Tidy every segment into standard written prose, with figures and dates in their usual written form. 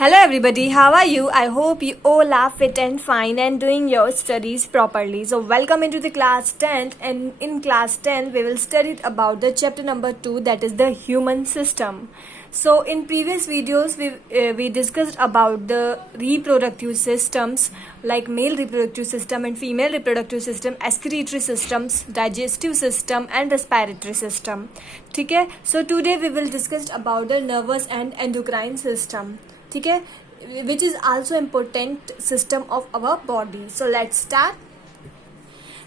Hello everybody, how are you? I hope you all are fit and fine and doing your studies properly. So welcome into the class 10, and in class 10 we will study about the chapter number 2, that is the human system. So in previous videos we discussed about the reproductive systems like male reproductive system and female reproductive system, excretory systems, digestive system and respiratory system. ठीक है? So today we will discuss about the nervous and endocrine system. ठीक है, which is also important system of our body. So let's start.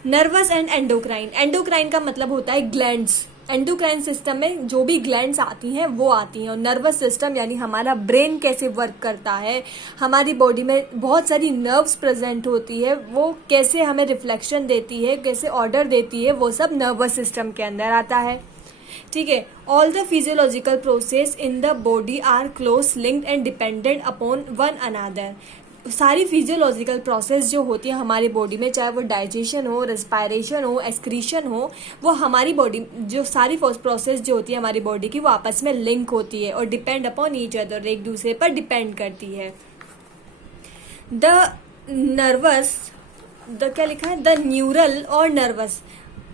Nervous and endocrine. Endocrine का मतलब होता है glands. Endocrine system में जो भी ग्लैंड्स आती हैं वो आती हैं. और नर्वस सिस्टम यानी हमारा ब्रेन कैसे वर्क करता है, हमारी बॉडी में बहुत सारी नर्व्स प्रेजेंट होती है, वो कैसे हमें रिफ्लेक्शन देती है, कैसे ऑर्डर देती है, वो सब नर्वस सिस्टम के अंदर आता है. ठीक है. All the physiological process in the body are close linked and dependent upon one another. सारी फिजियोलॉजिकल प्रोसेस जो होती है हमारी बॉडी में, चाहे वो डाइजेशन हो, रेस्पायरेशन हो, एक्सक्रीशन हो, वो हमारी बॉडी जो सारी प्रोसेस जो होती है हमारी बॉडी की, वो आपस में लिंक होती है और डिपेंड अपॉन ईच अदर, एक दूसरे पर डिपेंड करती है. द नर्वस, द क्या लिखा है, द न्यूरल और nervous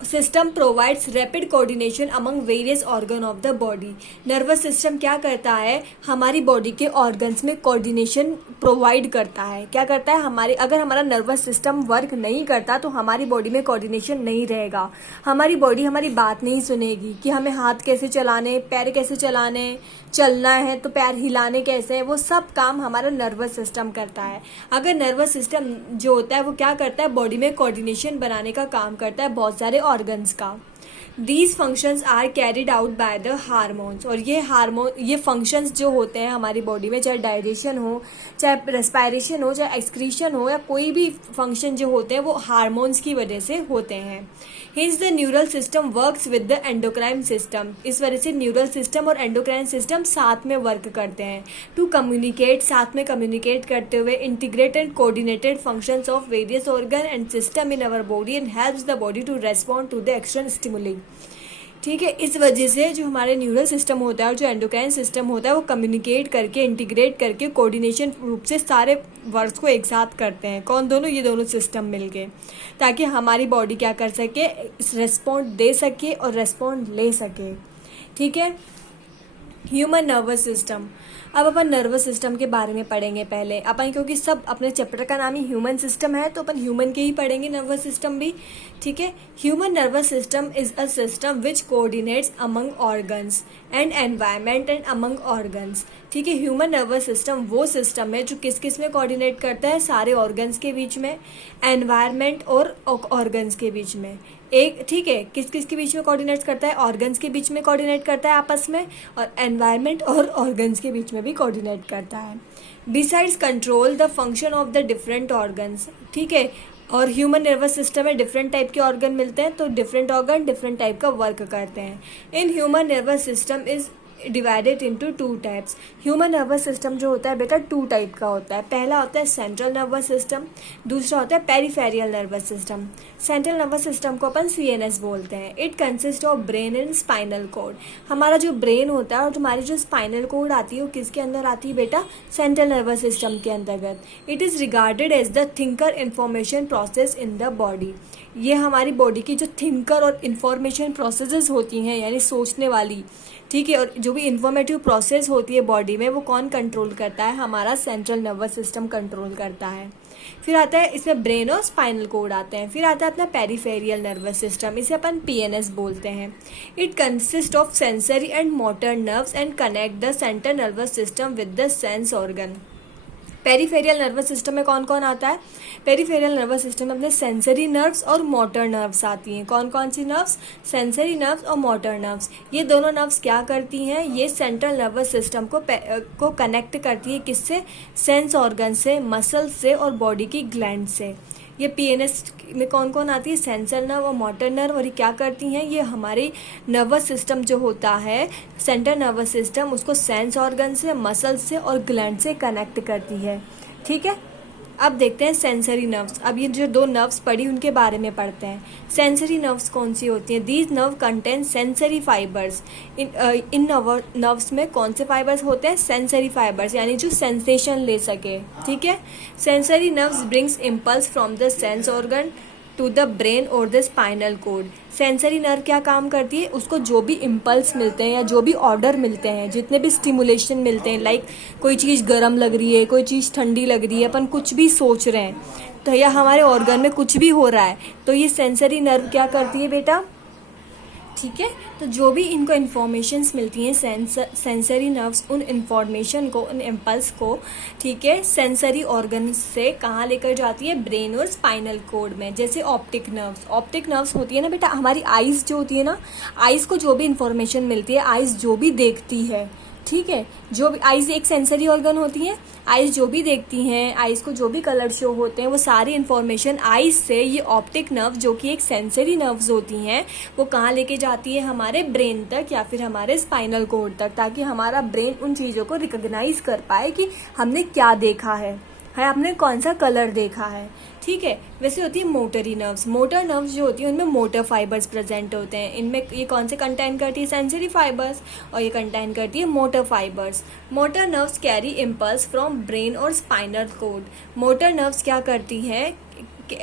system provides rapid coordination among various organ of the body. Nervous system क्या करता है, हमारी बॉडी के ऑर्गन्स में कोऑर्डिनेशन प्रोवाइड करता है. क्या करता है, हमारे अगर हमारा नर्वस सिस्टम वर्क नहीं करता तो हमारी बॉडी में कोऑर्डिनेशन नहीं रहेगा. हमारी बॉडी हमारी बात नहीं सुनेगी कि हमें हाथ कैसे चलाने, पैर कैसे चलाने, चलना है तो पैर हिलाने कैसे हैं, वो सब काम हमारा नर्वस सिस्टम करता है. अगर नर्वस सिस्टम जो होता है वो क्या करता है, बॉडी में कोऑर्डिनेशन बनाने का काम करता है बहुत सारे ऑर्गन्स का. These functions are carried out by the hormones. और ये फंक्शंस जो होते हैं हमारी बॉडी में, चाहे डाइजेशन हो, चाहे रेस्पायरेशन हो, चाहे एक्सक्रीशन हो, या कोई भी फंक्शन जो होते हैं वो हार्मोन्स की वजह से होते हैं. Hence the neural system works with the endocrine system. इस वजह से न्यूरल सिस्टम और एंडोक्राइन सिस्टम साथ में वर्क करते हैं टू कम्युनिकेट, साथ में कम्युनिकेट करते हुए integrate and coordinated functions of various organ and system in our body and helps the body to respond to the external stimuli. ठीक है. इस वजह से जो हमारे न्यूरल सिस्टम होता है और जो एंडोक्राइन सिस्टम होता है वो कम्युनिकेट करके, इंटीग्रेट करके, कोऑर्डिनेशन रूप से सारे वर्ड्स को एक साथ करते हैं. कौन दोनों, ये दोनों सिस्टम मिलके, ताकि हमारी बॉडी क्या कर सके, रिस्पॉन्ड दे सके और रिस्पॉन्ड ले सके. ठीक है. Human nervous system. अब अपन नर्वस सिस्टम के बारे में पढ़ेंगे पहले अपन, क्योंकि सब अपने चैप्टर का नाम ही ह्यूमन सिस्टम है तो अपन ह्यूमन के ही पढ़ेंगे, नर्वस सिस्टम भी. ठीक है. Human nervous system is a system which coordinates among organs and environment and among organs. ठीक है. ह्यूमन नर्वस सिस्टम वो सिस्टम है जो किस किस में कोऑर्डिनेट करता है, सारे ऑर्गन्स के बीच में, एनवायरमेंट और ऑर्गन्स के बीच में. एक, ठीक है, किस किस के बीच में कोऑर्डिनेट करता है, ऑर्गन्स के बीच में कोऑर्डिनेट करता है आपस में, और एनवायरनमेंट और ऑर्गन्स के बीच में भी कोऑर्डिनेट करता है. Besides control the function of the different organs. ठीक है. और ह्यूमन नर्वस सिस्टम में डिफरेंट टाइप के ऑर्गन मिलते हैं, तो डिफरेंट ऑर्गन डिफरेंट टाइप का वर्क करते हैं. In human nervous system is divided into 2 types. Human nervous system जो होता है बेटा 2 टाइप का होता है. पहला होता है सेंट्रल नर्वस सिस्टम, दूसरा होता है peripheral nervous system. Central nervous system को अपन CNS बोलते हैं. It consist of brain and spinal cord. हमारा जो ब्रेन होता है और हमारी जो स्पाइनल कोड आती है वो किसके अंदर आती है बेटा, सेंट्रल नर्वस सिस्टम के अंतर्गत. It is regarded as the thinker information process in the body. ये हमारी बॉडी की जो थिंकर और इंफॉर्मेशन प्रोसेसेस होती हैं, यानी सोचने वाली, ठीक है, और जो भी इंफॉर्मेटिव प्रोसेस होती है बॉडी में, वो कौन कंट्रोल करता है, हमारा सेंट्रल नर्वस सिस्टम कंट्रोल करता है. फिर आता है इसमें ब्रेन और स्पाइनल कोड आते हैं. फिर आता है अपना पेरिफेरियल नर्वस सिस्टम, इसे अपन PNS बोलते हैं. It consist of sensory and motor nerves and connect the central nervous system with the sense organ. Peripheral nervous system में कौन कौन आता है, पेरिफेरियल नर्वस सिस्टम में अपने सेंसरी नर्व्स और मोटर नर्व्स आती हैं. कौन कौन सी नर्व्स, सेंसरी नर्व्स और मोटर नर्व्स. ये दोनों नर्व्स क्या करती हैं, ये सेंट्रल नर्वस सिस्टम को कनेक्ट करती है किससे, सेंस ऑर्गन से, मसल से और बॉडी की ग्लैंड से. ये PNS में कौन कौन आती है, सेंसर नर्व और मोटर नर्व. और ये क्या करती हैं, ये हमारी नर्वस सिस्टम जो होता है, सेंट्रल नर्वस सिस्टम, उसको सेंस ऑर्गन से, मसल से और ग्लैंड से कनेक्ट करती है. ठीक है. अब देखते हैं सेंसरी नर्व्स। अब ये जो दो नर्व्स पढ़ी उनके बारे में पढ़ते हैं। सेंसरी नर्व्स कौन सी होती हैं? These nerve contain sensory fibres. In nerves में कौन से फाइबर्स होते हैं? सेंसरी फाइबर्स, यानी जो सेंसेशन ले सके। ठीक है। Sensory nerves brings impulse from the sense organ to the brain और the spinal cord. Sensory nerve क्या काम करती है? उसको जो भी इम्पल्स मिलते हैं या जो भी ऑर्डर मिलते हैं, जितने भी स्टिमुलेशन मिलते हैं, लाइक कोई चीज़ गर्म लग रही है, कोई चीज़ ठंडी लग रही है, अपन कुछ भी सोच रहे हैं तो या हमारे ऑर्गन में कुछ भी हो रहा है तो ये सेंसरी नर्व क्या करती है बेटा? ठीक है। तो जो भी इनको इन्फॉर्मेशंस मिलती हैं सेंसरी नर्व्स उन इन्फॉर्मेशन को, उन इम्पल्स को, ठीक है, सेंसरी ऑर्गन से कहाँ लेकर जाती है? ब्रेन और स्पाइनल कोड में। जैसे ऑप्टिक नर्व्स। ऑप्टिक नर्व्स होती है ना बेटा, हमारी आइज़ जो होती है ना, आइज़ को जो भी इन्फॉर्मेशन मिलती है, आइज़ जो भी देखती है, ठीक है, जो भी आइज़ एक सेंसरी ऑर्गन होती है, आइज़ जो भी देखती हैं, आइज़ को जो भी कलर शो होते हैं, वो सारी इन्फॉर्मेशन आइज़ से ये ऑप्टिक नर्व जो कि एक सेंसरी नर्व्स होती हैं वो कहाँ लेके जाती है? हमारे ब्रेन तक या फिर हमारे स्पाइनल कोड तक, ताकि हमारा ब्रेन उन चीज़ों को रिकॉग्नाइज कर पाए कि हमने क्या देखा है हमने कौन सा कलर देखा है। ठीक है। वैसे होती है मोटरी नर्व्स। मोटर नर्व्स जो होती है उनमें मोटर फाइबर्स प्रेजेंट होते हैं। इनमें ये कौन से कंटेन करती है? सेंसरी फाइबर्स, और ये कंटेन करती है motor fibres. Motor nerves carry impulse from brain और स्पाइनल कोड। मोटर नर्व्स क्या करती हैं?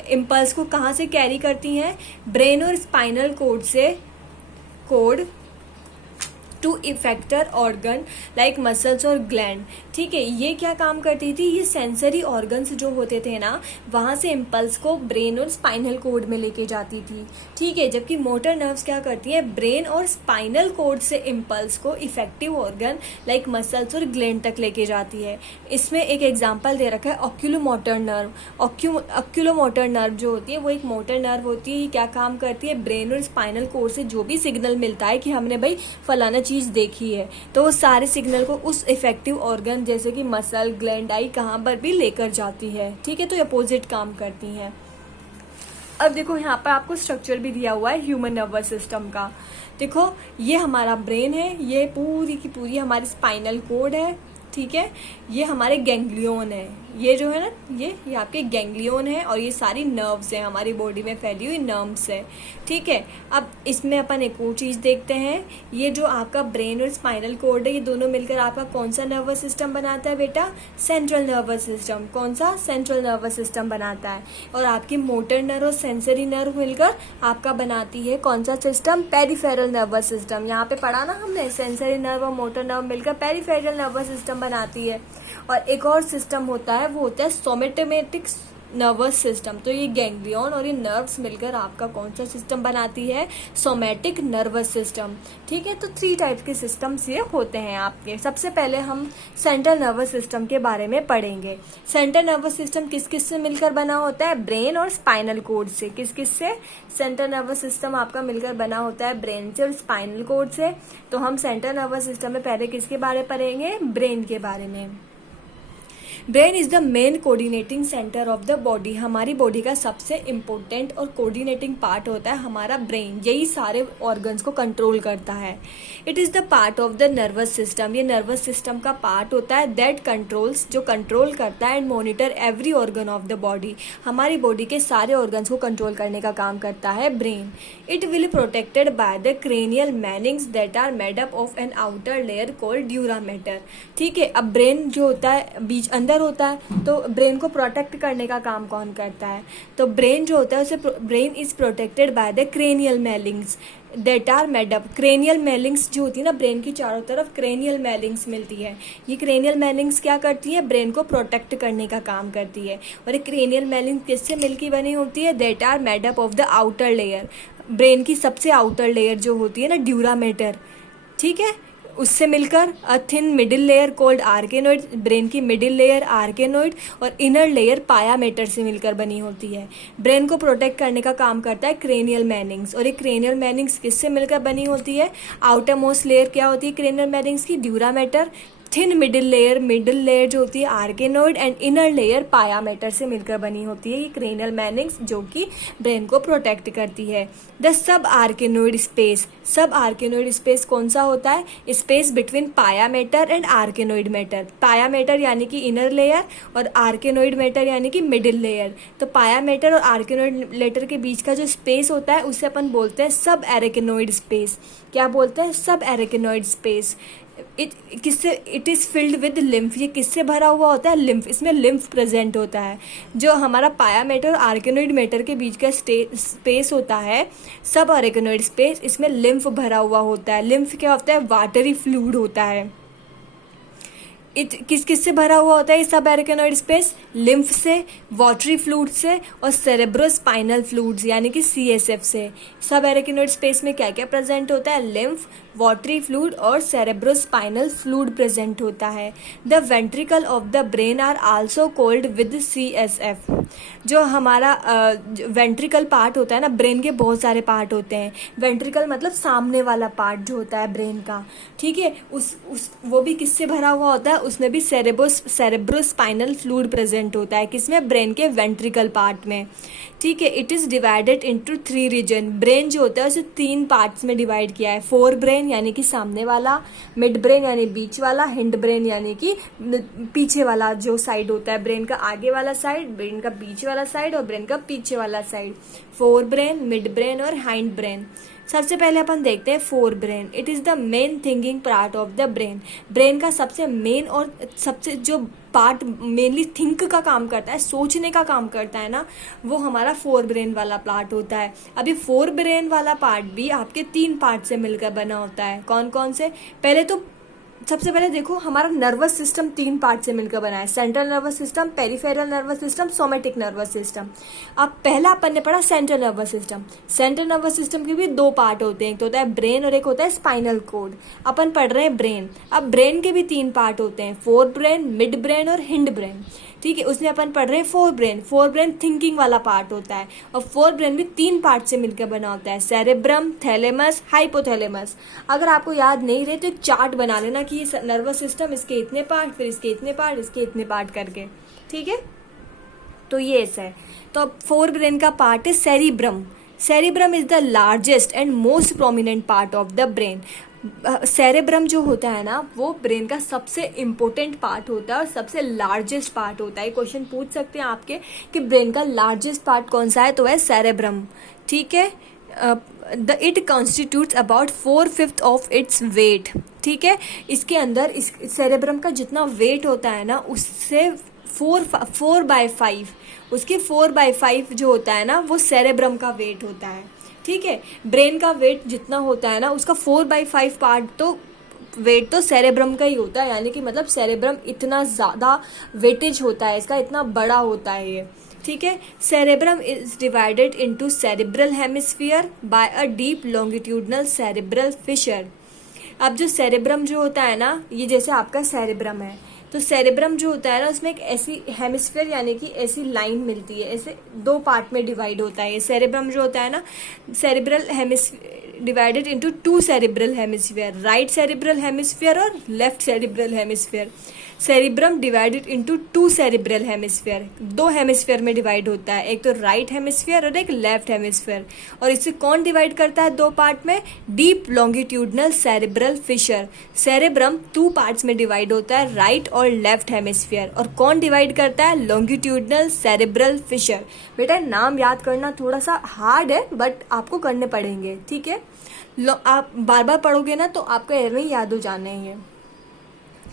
इम्पल्स को कहाँ से कैरी करती हैं? ब्रेन और स्पाइनल कोड से, cord to effector organ like muscles और ग्लैंड। ठीक है। ये क्या काम करती थी? ये सेंसरी ऑर्गन्स जो होते थे ना, वहाँ से इम्पल्स को ब्रेन और स्पाइनल कोड में लेके जाती थी। ठीक है। जबकि मोटर नर्व्स क्या करती हैं? ब्रेन और स्पाइनल कोड से इम्पल्स को इफेक्टिव ऑर्गन लाइक मसल्स और ग्लैंड तक लेके जाती है। इसमें एक एग्जाम्पल दे रखा है ऑक्यूलोमोटर नर्व। ऑक्यूलोमोटर नर्व जो होती है वो एक मोटर नर्व होती है। ये क्या काम करती है? ब्रेन और स्पाइनल कोड से जो भी सिग्नल मिलता है कि हमने भाई फलाना चीज़ देखी है, तो वो सारे सिग्नल को उस इफेक्टिव ऑर्गन जैसे कि मसल, ग्लैंड, आई कहाँ पर भी लेकर जाती है। ठीक है। तो अपोजिट काम करती हैं। अब देखो यहाँ पर आपको स्ट्रक्चर भी दिया हुआ है ह्यूमन नर्वस सिस्टम का। देखो ये हमारा ब्रेन है, ये पूरी की पूरी हमारी स्पाइनल कोड है। ठीक है। ये हमारे गैंग्लियन है, ये जो है ना, ये आपके गैंग्लियन है, और ये सारी नर्व्स हैं, हमारी बॉडी में फैली हुई नर्व्स है। ठीक है। अब इसमें अपन एक और चीज़ देखते हैं। ये जो आपका ब्रेन और स्पाइनल कोड है, ये दोनों मिलकर आपका कौन सा नर्वस सिस्टम बनाता है बेटा? Central nervous system. कौन सा? सेंट्रल नर्वस सिस्टम बनाता है। और आपकी मोटर नर्व और सेंसरी नर्व मिलकर आपका बनाती है कौन सा सिस्टम? Peripheral nervous system. यहाँ पे पढ़ा ना हमने, सेंसरी नर्व और मोटर नर्व मिलकर पेरिफेरल नर्वस सिस्टम बनाती है। और एक और सिस्टम होता है, वो होता है सोमेटोमेटिक नर्वस सिस्टम। तो ये गैंग्लियन और ये नर्व्स मिलकर आपका कौन सा सिस्टम बनाती है? Somatic nervous system. ठीक है। तो 3 टाइप के सिस्टम्स ये होते हैं आपके। सबसे पहले हम सेंट्रल नर्वस सिस्टम के बारे में पढ़ेंगे। सेंट्रल नर्वस सिस्टम किस किस से मिलकर बना होता है? ब्रेन और स्पाइनल कोड से। किस किस से? सेंट्रल नर्वस सिस्टम आपका मिलकर बना होता है ब्रेन से और स्पाइनल कोड से। तो हम सेंट्रल नर्वस सिस्टम में पहले किसके बारे में पढ़ेंगे? ब्रेन के बारे में। Brain is the main coordinating centre of the body. हमारी बॉडी का सबसे इम्पोर्टेंट और कोऑर्डिनेटिंग पार्ट होता है हमारा ब्रेन। यही सारे ऑर्गन्स को कंट्रोल करता है। It is the part of the nervous system. ये नर्वस सिस्टम का पार्ट होता है दैट कंट्रोल्स, जो कंट्रोल करता है and monitor every organ of the body. हमारी बॉडी के सारे ऑर्गन्स को कंट्रोल करने का काम करता है brain. It will protected by the cranial meninges that are made up of an outer layer called dura mater. ठीक है। अब ब्रेन जो होता है बीच अंदर होता है, तो ब्रेन को प्रोटेक्ट करने का काम कौन करता है? तो ब्रेन जो होता है उसे, brain is protected by the cranial मैलिंग्स that are made up. Cranial मैलिंग्स जो होती है ना, ब्रेन की चारों तरफ क्रेनियल मैलिंग्स मिलती है। ये क्रेनियल मैलिंग्स क्या करती है? ब्रेन को प्रोटेक्ट करने का काम करती है। और ये क्रेनियल मैलिंग्स किससे मिलकर बनी होती है? That are made up of the outer layer. Brain की सबसे आउटर लेयर जो होती है ना, ड्यूरा मैटर, ठीक है, उससे मिलकर a thin middle layer called arachnoid. Brain की मिडिल लेयर आर्केनोइड और इनर लेयर पाया मैटर से मिलकर बनी होती है। ब्रेन को प्रोटेक्ट करने का काम करता है क्रेनियल मैनिंग्स। और ये क्रेनियल मैनिंग्स किससे मिलकर बनी होती है? आउटर मोस्ट लेयर क्या होती है क्रेनियल मैनिंग्स की? Dura mater. Thin middle layer जो होती है आर्केनोइड एंड इनर लेयर पाया मैटर से मिलकर बनी होती है ये क्रेनियल मैनिंग्स, जो कि ब्रेन को प्रोटेक्ट करती है। द सब आर्केनोइड स्पेस कौन सा होता है? स्पेस बिटवीन पाया मैटर एंड आर्केनोइड मैटर। पाया मैटर यानी कि इनर लेयर और आर्केनोइड मैटर यानी कि मिडिल लेयर। तो पाया मैटर और आर्केनोइड लेयर के बीच का जो स्पेस होता है उसे अपन बोलते हैं सब एरेकेनोइड स्पेस। क्या बोलते हैं? Subarachnoid space. It is filled with lymph. ये किससे भरा हुआ होता है? लिम्फ। इसमें लिम्फ प्रेजेंट होता है। जो हमारा पाया मैटर और आर्केनोइड मैटर के बीच का स्पेस होता है सब आर्केनोइड स्पेस, इसमें लिम्फ भरा हुआ होता है। लिम्फ क्या होता है? वाटरी फ्लूइड होता है। किस से भरा हुआ होता है ये सब एरेकेनोइड स्पेस? लिम्फ से, वाटरी फ्लूइड से और सेरेब्रोस्पाइनल फ्लूइड्स यानी कि CSF से। सब एरेकेनोइड स्पेस में क्या क्या प्रेजेंट होता है? लिम्फ, वाटरी फ्लूइड और सेरेब्रोस्पाइनल फ्लूइड प्रेजेंट होता है। The ventricle of the brain are also called with CSF। जो हमारा वेंट्रिकल पार्ट होता है ना, ब्रेन के बहुत सारे पार्ट होते हैं। वेंट्रिकल मतलब सामने वाला पार्ट जो होता है ब्रेन का, ठीक है, वो भी किससे भरा हुआ होता है? उसमें भी सेरेब्रोस्पाइनल फ्लूइड प्रेजेंट होता है। किसमें? ब्रेन के वेंट्रिकल पार्ट में, ठीक है। It is divided into 3 region. Brain जो होता है उसे 3 पार्ट्स में डिवाइड किया है। फोर ब्रेन यानी कि सामने वाला, मिड ब्रेन यानी बीच वाला, हिंड ब्रेन यानी कि पीछे वाला जो साइड होता है ब्रेन का, आगे वाला साइड, ब्रेन का बीच वाला साइड और ब्रेन का पीछे वाला side. Fore brain, midbrain और हाइंड ब्रेन। सबसे पहले अपन देखते हैं fore brain. It is the main thinking part of the brain. Brain का सबसे मेन और सबसे जो पार्ट मेनली थिंक का काम करता है, सोचने का काम करता है ना, वो हमारा फोर ब्रेन वाला पार्ट होता है। अभी फोर ब्रेन वाला पार्ट भी आपके 3 पार्ट से मिलकर बना होता है। कौन कौन से? सबसे पहले देखो, हमारा नर्वस सिस्टम 3 पार्ट से मिलकर बना है। Central nervous system, peripheral nervous system, somatic nervous system. अब पहला अपन ने पढ़ा central nervous system. Central nervous system के भी 2 पार्ट होते हैं, एक तो होता है ब्रेन और एक होता है स्पाइनल कोड। अपन पढ़ रहे हैं ब्रेन। अब ब्रेन के भी 3 पार्ट होते हैं, फोर ब्रेन, मिड ब्रेन और हिंड ब्रेन, ठीक है। उसमें अपन पढ़ रहे हैं fore brain. Fore brain thinking वाला पार्ट होता है और फोर ब्रेन भी 3 पार्ट से मिलकर बना होता है, सेरेब्रम, थैलेमस, हाइपोथैलेमस। अगर आपको याद नहीं रहे तो एक चार्ट बना लेना कि ये नर्वस सिस्टम, इसके इतने पार्ट, फिर इसके इतने पार्ट, इसके इतने पार्ट करके, ठीक है। तो ये ऐसा है। तो अब फोर ब्रेन का पार्ट है cerebrum. Cerebrum is the largest and most prominent part of the brain. Cerebrum जो होता है ना, वो ब्रेन का सबसे इम्पोर्टेंट पार्ट होता है और सबसे लार्जेस्ट पार्ट होता है। क्वेश्चन पूछ सकते हैं आपके कि ब्रेन का लार्जेस्ट पार्ट कौन सा है, तो है सेरेब्रम, ठीक है। It constitutes about 4/5 of its weight, ठीक है। इसके अंदर इस सेरेब्रम का जितना वेट होता है ना, उससे 4/5 उसके 4/5 जो होता है ना, वो सेरेब्रम का वेट होता है, ठीक है। ब्रेन का वेट जितना होता है ना, उसका 4/5 पार्ट तो वेट तो सेरेब्रम का ही होता है, यानी कि मतलब सेरेब्रम इतना ज़्यादा वेटेज होता है इसका, इतना बड़ा होता है ये, ठीक है। Cerebrum is divided into cerebral hemisphere by a deep longitudinal cerebral fissure. अब जो सेरेब्रम जो होता है ना, ये जैसे आपका सेरेब्रम है, तो सेरेब्रम जो होता है ना, उसमें एक ऐसी हेमिस्फीयर यानी कि ऐसी लाइन मिलती है, ऐसे 2 पार्ट में डिवाइड होता है। ये सेरेब्रम जो होता है ना, cerebral hemisphere divided into 2 cerebral hemisphere, right cerebral hemisphere और left cerebral hemisphere. Cerebrum divided into 2 cerebral hemisphere, 2 hemisphere में डिवाइड होता है, एक तो राइट हेमिस्फीयर और एक लेफ्ट हेमिस्फीयर। और इसे कौन डिवाइड करता है 2 पार्ट में? Deep longitudinal cerebral fissure. Cerebrum 2 parts में डिवाइड होता है, राइट और लेफ्ट हेमिस्फीयर। और कौन डिवाइड करता है? Longitudinal cerebral fissure. बेटा नाम याद करना थोड़ा सा हार्ड है, बट आपको करने पड़ेंगे, ठीक है। आप बार बार पढ़ोगे ना तो आपको एवं ही याद हो जाने हैं,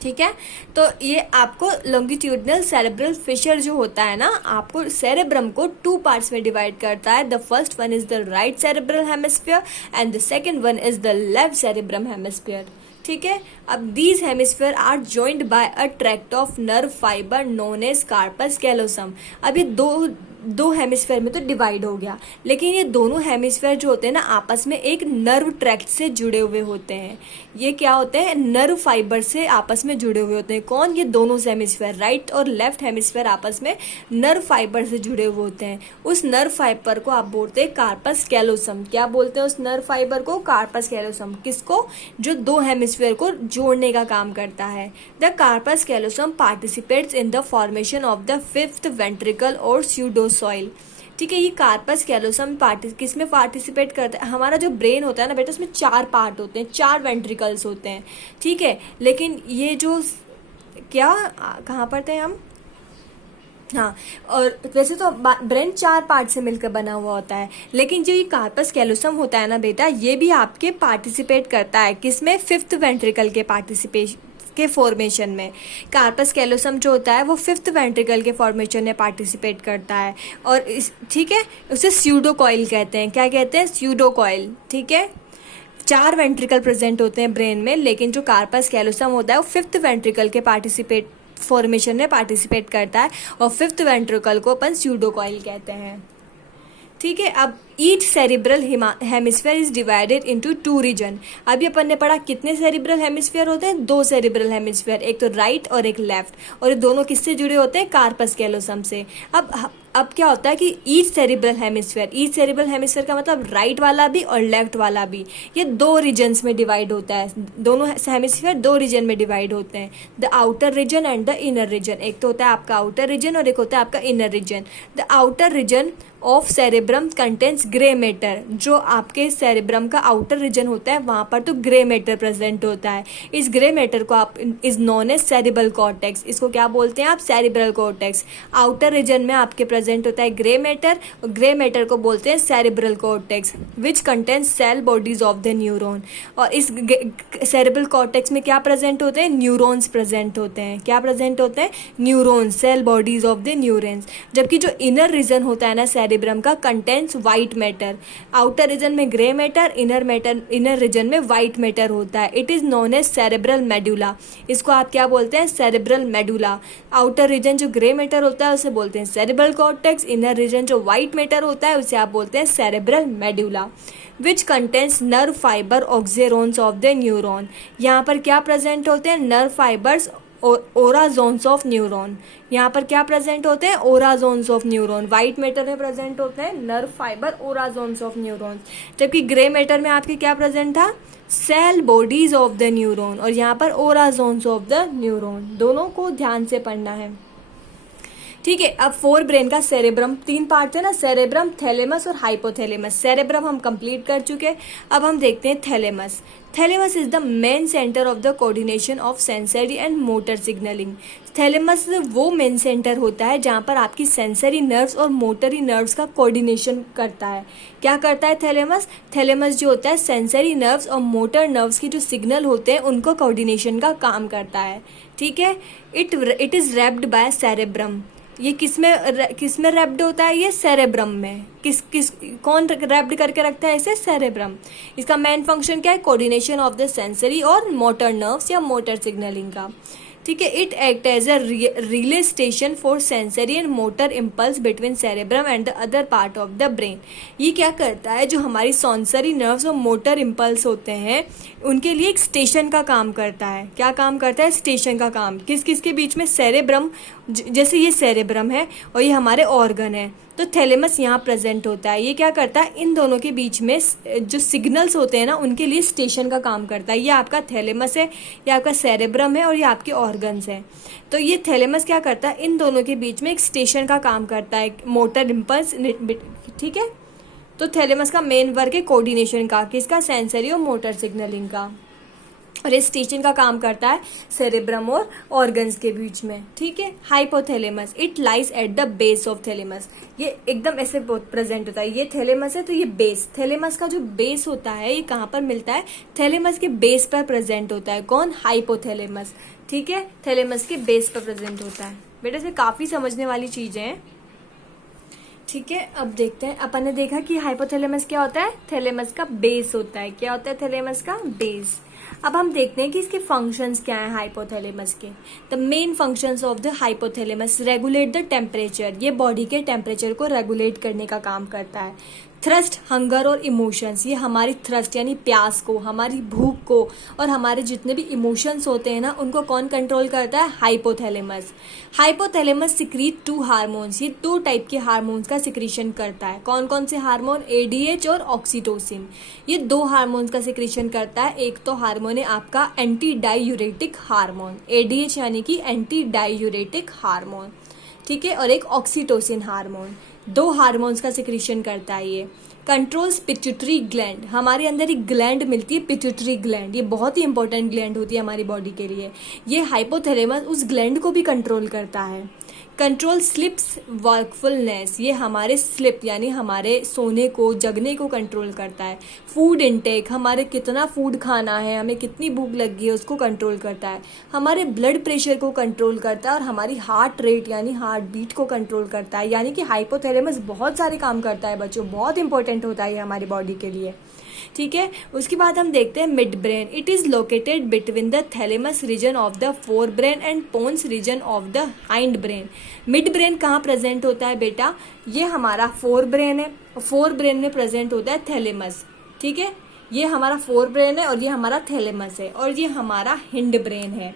ठीक है। तो ये आपको लॉन्गिट्यूडनल सेरेब्रल फिशर जो होता है ना, आपको सेरेब्रम को 2 पार्ट्स में डिवाइड करता है। The first one is the right cerebral hemisphere and the second one is the left cerebrum hemisphere, ठीक है। अब these hemisphere are joined by a tract of nerve fibre known as corpus callosum. अब ये दो hemisphere में तो divide हो गया, लेकिन ये दोनों हेमिस्फेयर जो होते हैं ना आपस में एक नर्व ट्रैक्ट से जुड़े हुए होते हैं। ये क्या होते हैं, नर्व फाइबर से आपस में जुड़े हुए होते हैं। कौन, ये दोनों हेमिस्फेयर, राइट और लेफ्ट हेमिस्फेयर आपस में नर्व फाइबर से जुड़े हुए होते हैं। उस नर्व फाइबर को आप बोलते हैं कार्पस कैलोसम। क्या बोलते हैं उस नर्व फाइबर को, कार्पस कैलोसम। किसको, जो दो हेमिस्फेयर को जोड़ने का काम करता है। The corpus callosum participates in the formation of the fifth ventricle और स्यूडोसॉइल। ठीक है, ये कार्पस कैलोसम किस में पार्टिसिपेट करता है, हमारा जो ब्रेन होता है ना बेटा उसमें 4 पार्ट होते हैं, 4 वेंट्रिकल्स होते हैं। ठीक है, लेकिन ये जो क्या कहाँ पर थे हम, हाँ, और वैसे तो ब्रेन 4 पार्ट से मिलकर बना हुआ होता है, लेकिन जो ये कार्पस कैलोसम होता है ना बेटा, ये भी आपके पार्टिसिपेट करता है किसमें, फिफ्थ वेंट्रिकल के पार्टिसिपेशन के फॉर्मेशन में। कार्पस कैलोसम जो होता है वो फिफ्थ वेंट्रिकल के फॉर्मेशन में पार्टिसिपेट करता है। और इस, ठीक है, उसे स्यूडोकॉइल कहते हैं। क्या कहते हैं, स्यूडोकॉइल। ठीक है, 4 वेंट्रिकल प्रेजेंट होते हैं ब्रेन में, लेकिन जो कार्पस कैलोसम होता है वो फिफ्थ वेंट्रिकल के फॉर्मेशन में पार्टिसिपेट करता है, और फिफ्थ वेंट्रिकल को अपन स्यूडोकॉइल कहते हैं। ठीक है, अब each cerebral hemisphere is divided into 2 region. अभी अपन ने पढ़ा कितने सेरिब्रल हेमिस्फेयर होते हैं, 2 सेरिब्रल हेमिस्फेयर, एक तो राइट और एक लेफ्ट, और ये दोनों किससे जुड़े होते हैं, कार्पस कैलोसम से। अब क्या होता है कि ईच सेरिब्रल हेमिस्फेयर का मतलब राइट वाला भी और लेफ्ट वाला भी, ये 2 रीजन्स में डिवाइड होता है। दोनों हेमिस्फेयर 2 रीजन में डिवाइड होते हैं, the outer region and the inner region. एक तो होता है आपका आउटर रीजन और एक होता है आपका inner region. The outer region of cerebrum contents grey matter. जो आपके सेरेब्रम का आउटर रीजन होता है वहाँ पर तो ग्रे मैटर प्रेजेंट होता है। इस ग्रे मैटर को आप is known as cerebral cortex. इसको क्या बोलते हैं आप, सेरिब्रल कॉर्टेक्स। आउटर रीजन में आपके प्रेजेंट होता है ग्रे मैटर, और ग्रे मैटर को बोलते हैं cerebral cortex, which contains cell bodies of the neuron. और इस सेरिब्रल कॉर्टेक्स में क्या प्रेजेंट होते हैं, न्यूरॉन्स प्रेजेंट होते हैं। क्या प्रेजेंट होते हैं, neurons, cell bodies of the neurons. जबकि जो इनर रीजन होता है ना सेरिब्रम का, contains white matter. Outer region में ग्रे मैटर, इनर रीजन में वाइट मैटर होता है। It is known as cerebral medulla. इसको आप क्या बोलते हैं, सेरेब्रल मेडुला। आउटर रीजन जो ग्रे मैटर होता है उसे बोलते हैं सेरेब्रल कॉर्टेक्स, इनर रीजन जो वाइट मैटर होता है उसे आप बोलते हैं cerebral medulla. Which contains nerve fibre axons of the neuron. यहाँ पर क्या प्रेजेंट होते हैं, nerve fibres or axons of neuron. यहाँ पर क्या प्रेजेंट होते हैं, or axons of neuron. White matter में प्रेजेंट होते हैं nerve fibre or axons of neuron, जबकि ग्रे मैटर में आपके क्या प्रेजेंट था, cell bodies of the neuron, और यहाँ पर ओराजोन्स ऑफ द न्यूरॉन। दोनों को ध्यान से पढ़ना है। ठीक है, अब 4 ब्रेन का सेरेब्रम 3 पार्ट थे ना, सेरेब्रम, थैलेमस और हाइपोथैलेमस। सेरेब्रम हम कंप्लीट कर चुके, अब हम देखते हैं thalamus. Thalamus is the main centre of the coordination of sensory and motor signalling. Thalamus वो मेन सेंटर होता है जहाँ पर आपकी सेंसरी नर्व्स और मोटरी नर्व्स का कोऑर्डिनेशन करता है। क्या करता है थैलेमस, थैलेमस जो होता है सेंसरी नर्व्स और मोटर नर्व्स की जो सिग्नल होते हैं उनको कोऑर्डिनेशन का काम करता है। ठीक है, it is wrapped by cerebrum. ये किसमें रैप्ड होता है, ये सेरेब्रम में। कौन रैप्ड करके रखता है इसे, सेरेब्रम। इसका मेन फंक्शन क्या है, कोऑर्डिनेशन ऑफ द सेंसरी और मोटर नर्व्स या मोटर सिग्नलिंग का। ठीक है, it act as a relay station for sensory and motor impulse between cerebrum and the other part of the brain. ये क्या करता है, जो हमारी सेंसरी नर्व्स और मोटर इम्पल्स होते हैं उनके लिए एक स्टेशन का काम करता है। क्या काम करता है, स्टेशन का काम। किस के बीच में, सेरेब्रम, जैसे ये सेरेब्रम है और ये हमारे ऑर्गन है, तो थैलेमस यहाँ प्रेजेंट होता है। ये क्या करता है, इन दोनों के बीच में जो सिग्नल्स होते हैं ना उनके लिए स्टेशन का काम करता है। ये आपका थैलेमस है, ये आपका सेरेब्रम है और ये आपके ऑर्गन्स हैं। तो ये थैलेमस क्या करता है, इन दोनों के बीच में एक स्टेशन का काम करता है, मोटर इम्पल्स। ठीक है, तो थैलेमस का मेन वर्क है कोऑर्डिनेशन का, किसका, सेंसरी और मोटर सिग्नलिंग का, और इस स्टेशन का काम करता है सेरेब्रम और ऑर्गन्स के बीच में। ठीक है, hypothalamus, it lies at the base of thalamus. ये एकदम ऐसे प्रेजेंट होता है, ये थैलेमस है तो ये बेस, थैलेमस का जो बेस होता है ये कहाँ पर मिलता है, थैलेमस के बेस पर प्रेजेंट होता है। कौन, हाइपोथैलेमस। ठीक है, थैलेमस के बेस पर प्रेजेंट होता है। बेटा इसमें काफी समझने वाली चीजें हैं। ठीक है, अब देखते हैं, अपन ने देखा कि हाइपोथैलेमस क्या होता है, थैलेमस का बेस होता है। क्या होता है, थैलेमस का बेस। अब हम देखते हैं कि इसके फंक्शंस क्या हैं हाइपोथैलेमस के। The main functions of the hypothalamus regulate the temperature, ये बॉडी के टेम्परेचर को रेगुलेट करने का काम करता है। थ्रस्ट, हंगर और इमोशंस, ये हमारी थ्रस्ट यानी प्यास को, हमारी भूख को और हमारे जितने भी इमोशंस होते हैं ना उनको कौन कंट्रोल करता है? हाइपोथैलेमस। हाइपोथैलेमस सिक्रीट 2 हार्मोन्स, ये 2 टाइप के हार्मोन्स का सिक्रीशन करता है। कौन कौन से हार्मोन? एडीएच और ऑक्सीटोसिन, ये 2 हार्मोन्स का सिक्रीशन करता है। एक तो हार्मोन है आपका एंटी डायूरेटिक हार्मोन, एडीएच यानी कि एंटी डायूरेटिक हार्मोन, ठीक है, और एक ऑक्सीटोसिन हार्मोन, 2 हार्मोन्स का सिक्रीशन करता है ये। कंट्रोल्स पिट्यूटरी ग्लैंड, हमारे अंदर एक ग्लैंड मिलती है पिट्यूटरी ग्लैंड, ये बहुत ही इंपॉर्टेंट ग्लैंड होती है हमारी बॉडी के लिए। ये हाइपोथैलेमस उस ग्लैंड को भी कंट्रोल करता है। कंट्रोल स्लिप्स वर्कफुलनेस, ये हमारे स्लिप यानी हमारे सोने को, जगने को कंट्रोल करता है। फूड इनटेक, हमारे कितना फूड खाना है, हमें कितनी भूख लगी है उसको कंट्रोल करता है। हमारे ब्लड प्रेशर को कंट्रोल करता है और हमारी हार्ट रेट यानी हार्ट बीट को कंट्रोल करता है। यानी कि हाइपोथैलेमस बहुत सारे काम करता है बच्चों, बहुत इंपॉर्टेंट होता है ये हमारी बॉडी के लिए, ठीक है। उसके बाद हम देखते हैं midbrain. It is located between the thalamus region of the forebrain and pons region of the hindbrain. Midbrain कहाँ प्रेजेंट होता है बेटा? ये हमारा फोर ब्रेन है, फोर ब्रेन में प्रेजेंट होता है थैलेमस, ठीक है। ये हमारा फोर ब्रेन है और ये हमारा थैलेमस है और ये हमारा हिंड ब्रेन है।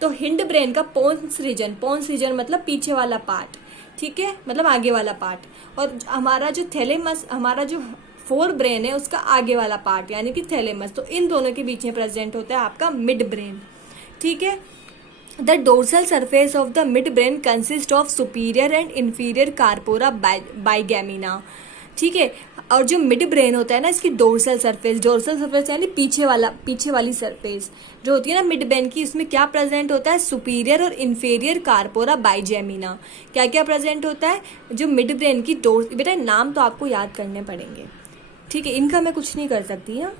तो हिंड ब्रेन का पोन्स रीजन मतलब पीछे वाला पार्ट, ठीक है, मतलब आगे वाला पार्ट, और हमारा जो थैलेमस, हमारा जो फोर ब्रेन है उसका आगे वाला पार्ट यानी कि थैलेमस, तो इन दोनों के बीच में प्रेजेंट होता है आपका मिड ब्रेन, ठीक है। The dorsal surface of the midbrain consist of superior and inferior corpora bigemina, ठीक है। और जो मिड ब्रेन होता है ना, इसकी डोर्सल सरफेस यानी पीछे वाली सरफेस जो होती है ना मिड ब्रेन की, इसमें क्या प्रेजेंट होता है? सुपीरियर और इंफीरियर कार्पोरा बाइगैमिना। क्या क्या प्रेजेंट होता है? जो मिड ब्रेन की बेटा नाम तो आपको याद करने पड़ेंगे, ठीक है, इनका मैं कुछ नहीं कर सकती। हाँ,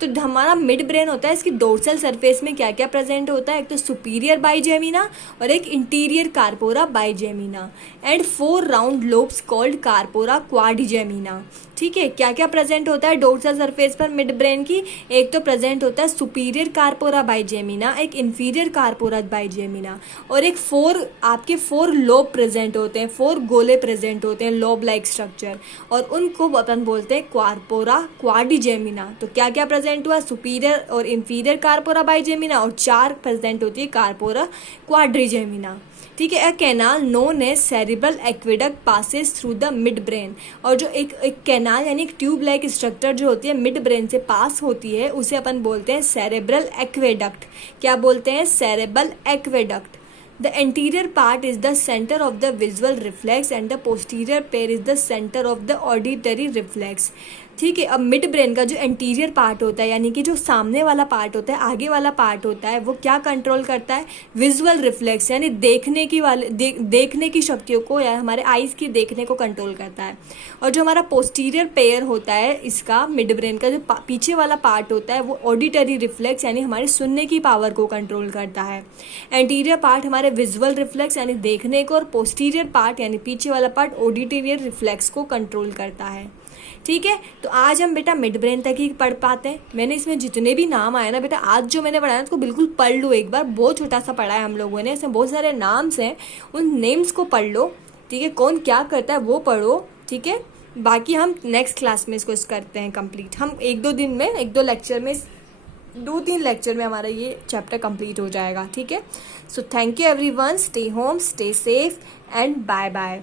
तो हमारा मिड ब्रेन होता है, इसकी डोर्सल सरफेस में क्या क्या प्रेजेंट होता है? एक तो सुपीरियर बाइजेमिना और एक interior corpora bigemina and 4 round lobes called corpora quadrigemina, ठीक है। क्या क्या प्रेजेंट होता है डोर्सल सरफेस पर मिड ब्रेन की? एक तो प्रेजेंट होता है सुपीरियर कार्पोरा बाइजेमिना, एक इंफीरियर कार्पोरा बाइजेमिना और एक 4 लोब प्रेजेंट होते हैं, 4 गोले प्रेजेंट होते हैं, लोब लाइक स्ट्रक्चर, और उनको अपन बोलते हैं कार्पोरा क्वाड्रिजेमिना। तो क्या क्या प्रेजेंट हुआ? सुपीरियर और इंफीरियर कार्पोरा बाइजेमिना और 4 प्रेजेंट होती है कार्पोरा क्वाड्रिजेमिना, ठीक है। A canal known as cerebral aqueduct passes through the midbrain, और जो एक कैनाल यानी एक ट्यूब लाइक स्ट्रक्चर जो होती है मिड ब्रेन से पास होती है उसे अपन बोलते हैं सेरेब्रल एक्वेडक्ट। क्या बोलते हैं? Cerebral aqueduct. The anterior part is the center of the visual reflex and the posterior pair is the center of the auditory reflex, ठीक है। अब मिड ब्रेन का जो एंटीरियर पार्ट होता है यानी कि जो सामने वाला पार्ट होता है, आगे वाला पार्ट होता है, वो क्या कंट्रोल करता है? विजुअल रिफ्लेक्स यानी देखने की शक्तियों को या हमारे आईज की देखने को कंट्रोल करता है। और जो हमारा पोस्टीरियर पेयर होता है इसका मिड ब्रेन का जो पीछे वाला पार्ट होता है वो ऑडिटरी रिफ्लेक्स यानी हमारे सुनने की पावर को कंट्रोल करता है। एंटीरियर पार्ट हमारे विजुअल रिफ्लेक्स यानी देखने को, और पोस्टीरियर पार्ट यानी पीछे वाला पार्ट ऑडिटरी रिफ्लेक्स को कंट्रोल करता है, ठीक है। तो आज हम बेटा मिड ब्रेन तक ही पढ़ पाते हैं। मैंने इसमें जितने भी नाम आए ना बेटा, आज जो मैंने पढ़ाया उसको बिल्कुल पढ़ लो एक बार, बहुत छोटा सा पढ़ा है हम लोगों ने, इसमें बहुत सारे नाम्स हैं, उन नेम्स को पढ़ लो, ठीक है, कौन क्या करता है वो पढ़ो, ठीक है। बाकी हम नेक्स्ट क्लास में इसको करते हैं कंप्लीट। हम 1-2 दिन में 1-2 लेक्चर में 2-3 लेक्चर में हमारा ये चैप्टर कंप्लीट हो जाएगा, ठीक है। So thank you everyone, stay home, stay safe and bye bye.